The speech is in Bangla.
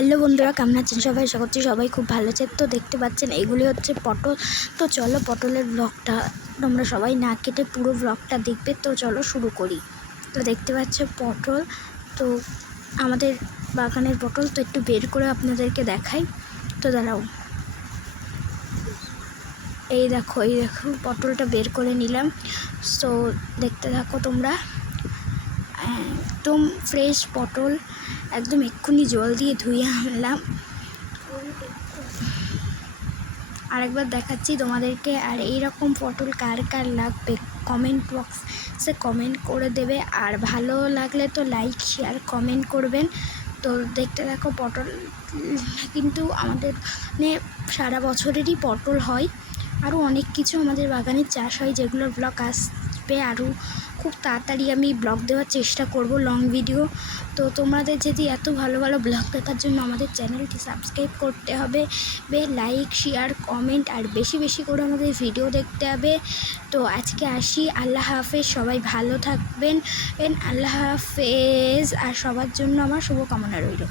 হ্যালো বন্ধুরা, কেমন আছেন সবাই? আশা করছি সবাই খুব ভালো আছে তো দেখতে পাচ্ছেন, এগুলি হচ্ছে পটল। তো চলো পটলের ব্লগটা তোমরা সবাই না কেটে পুরো ব্লগটা দেখবে। তো চলো শুরু করি। তো দেখতে পাচ্ছ পটল। তো আমাদের বাগানের পটল, তো একটু বের করে আপনাদেরকে দেখাই। তো দাঁড়াও। এই দেখো এই দেখো, পটলটা বের করে নিলাম। তো দেখতে থাকো তোমরা। একদম ফ্রেশ পটল, একদম এক্ষুনি জল দিয়ে ধুয়ে আনলাম। আরেকবার দেখাচ্ছি তোমাদেরকে, আর এইরকম পটল কার কার লাগবে কমেন্ট বক্সে কমেন্ট করে দেবে। আর ভালো লাগলে তো লাইক শেয়ার কমেন্ট করবেন। তো দেখতে দেখো পটল, কিন্তু আমাদের মানে সারা বছরেরই পটল হয়। আরও অনেক কিছু আমাদের বাগানে চাষ হয়, যেগুলোর ব্লক আসবে আরও খুব তাড়াতাড়ি আমি ব্লগ দেওয়ার চেষ্টা করব লং ভিডিও তো তোমাদের যদি এত ভালো ভালো ব্লগ দেখার জন্য আমাদের চ্যানেলটি সাবস্ক্রাইব করতে হবে, বে লাইক শেয়ার কমেন্ট আর বেশি বেশি করে আমাদের ভিডিও দেখতে হবে। তো আজকে আসি, আল্লাহ হাফেজ, সবাই ভালো থাকবেন। আল্লাহ হাফেজ, আর সবার জন্য আমার শুভকামনা রইল।